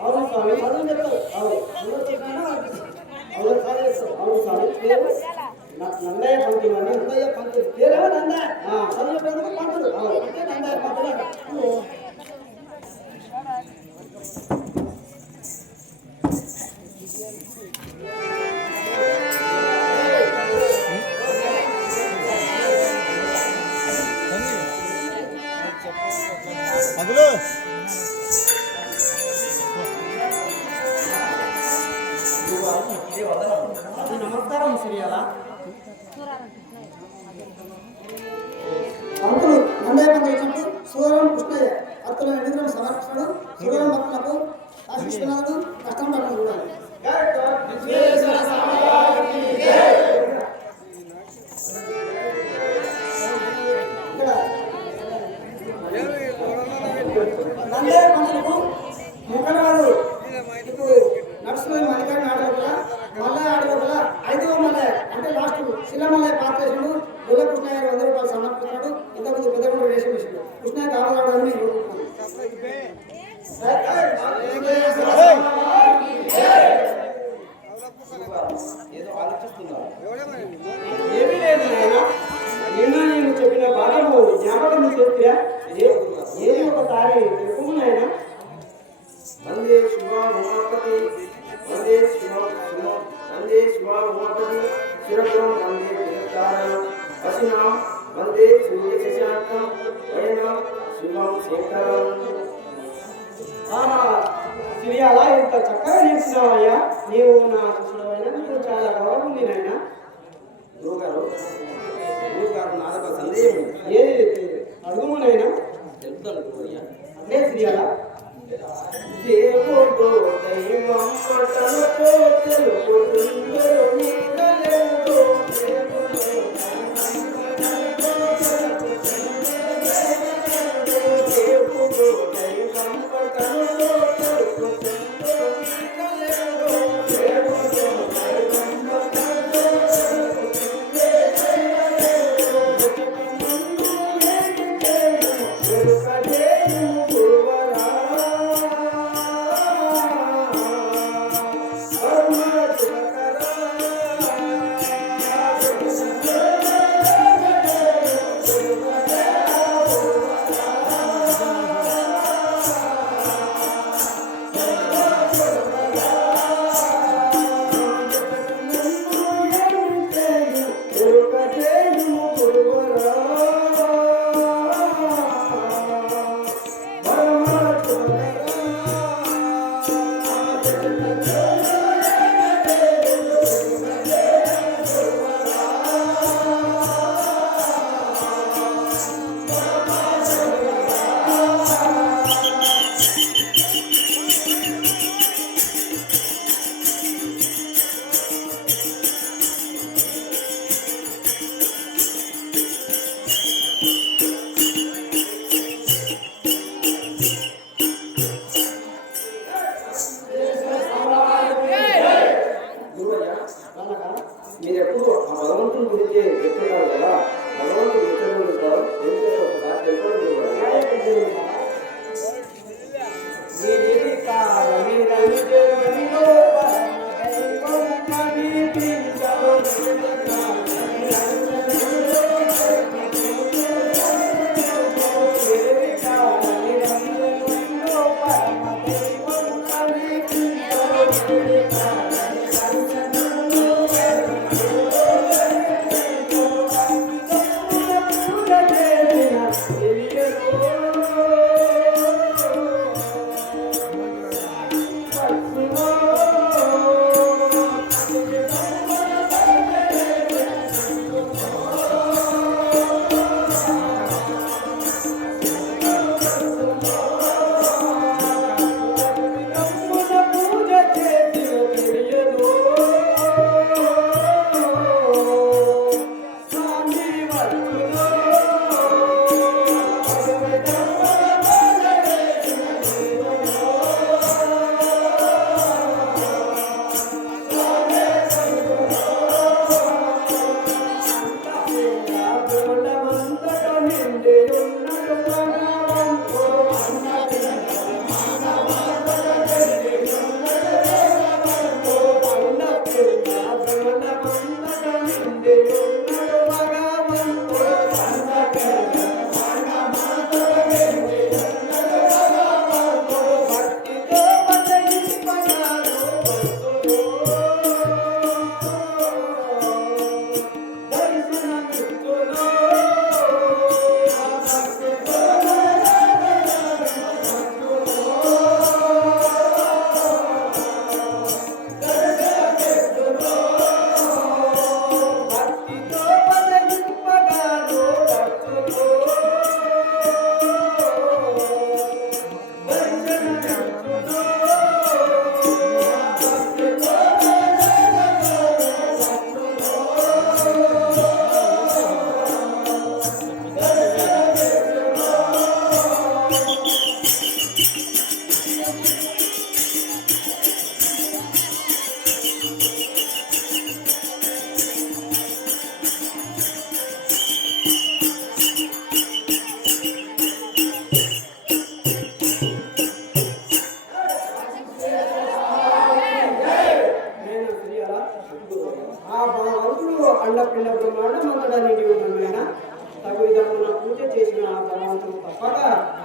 అవును స్వామి మనం చెప్తాం అవును చెప్పినా అవును సార్ అవును స్వామి నందయ్య పంతులు అని నందయ్య పంతులు పేరేమో నంద చదువు పేరు పంతులు అంటే నందయ్య పంతులు సుగరం భక్తులకు ఆశిస్తున్నాను వందే శివ వందే శివాహోపతి సురగ్రం వందే జగత్కారణం పశునాం వందే సూర్యశశాంతం వయనాం శివం శేఖరం. ఆహా సిరియాలా ఎంత చక్కగా చెప్తున్నావయ్యా. నీవు నా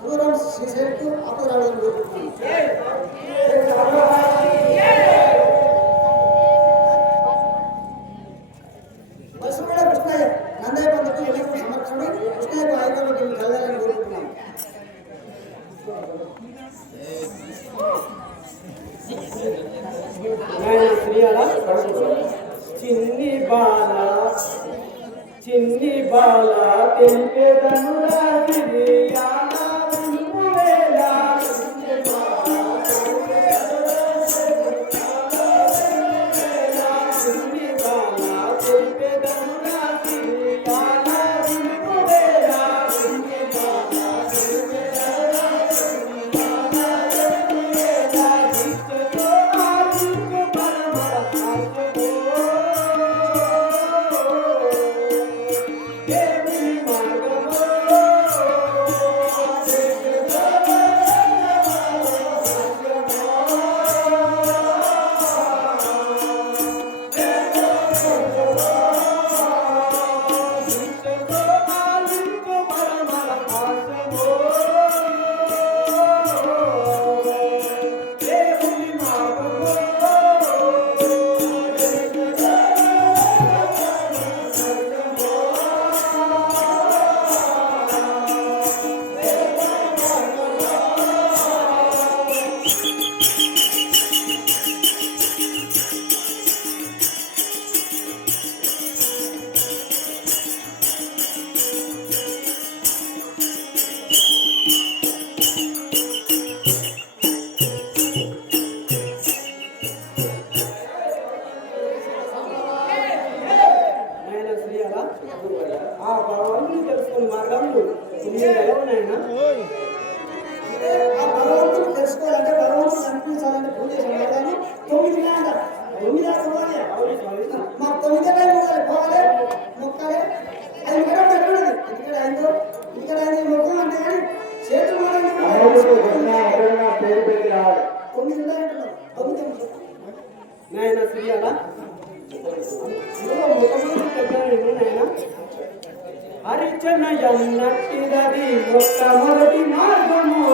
சூரன் சிசேக்கு அப்புறம் హరిచన ఎన్నట్టిదది మొట్టమొదటి మార్గము.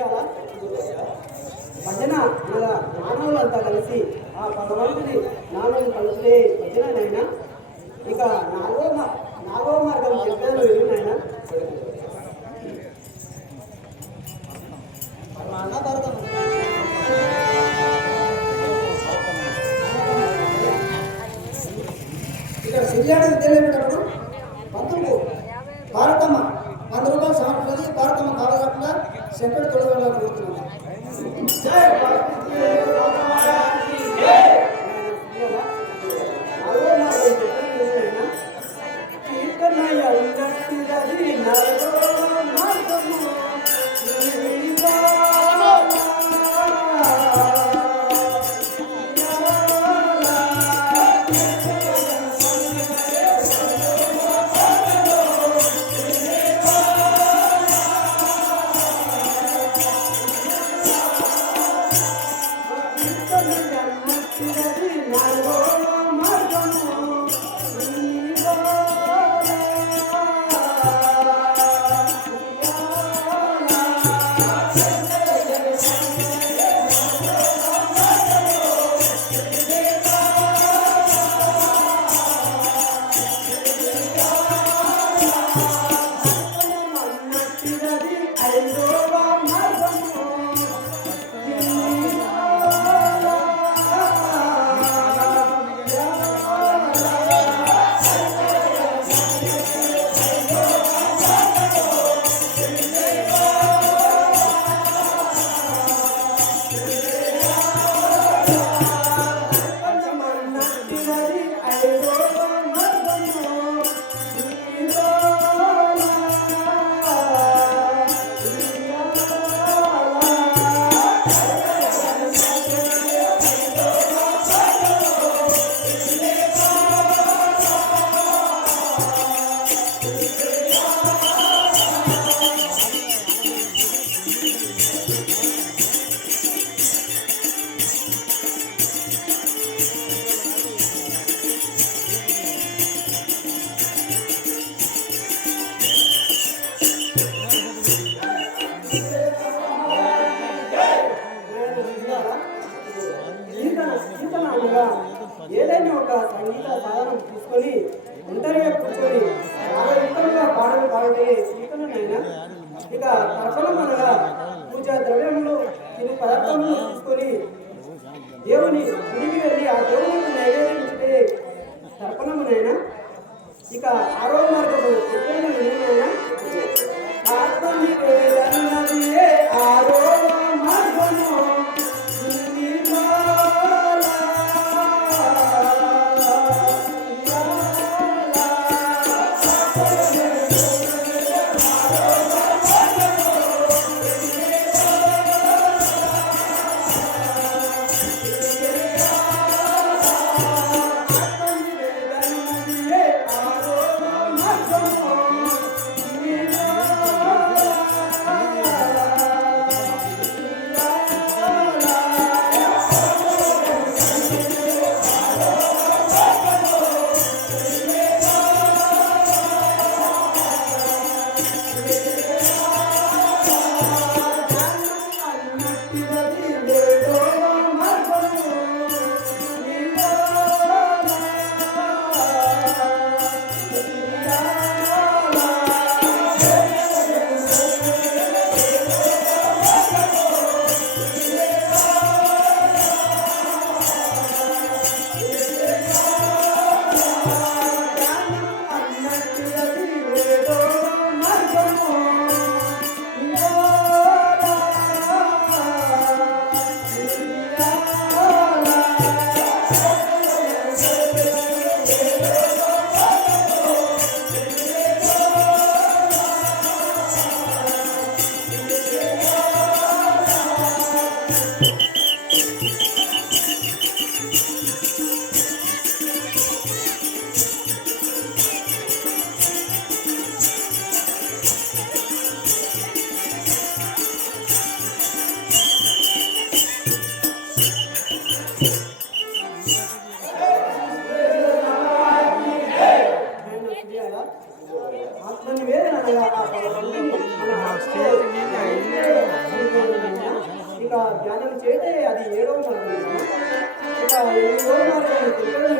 చేయాలా భజన మన నానవులంతా కలిసి ఆ భగవంతుని నాన్నని కలిస్తే భజన నాయన ఇక నాలుగో నాలుగో మార్గం చెప్పాను ఏమి నాయన ఇది పదార్థంలో తీసుకొని దేవుని గుడికి వెళ్ళి ఆ దేవునికి నైవేద్యం ఇస్తే తర్పణమునైనా ఇక ఆరో మార్గము ఎప్పుడైనా ఇక ధ్యానం చేతే అది ఏడవ మార్గం. ఇక ఎనిమిదో మార్గం.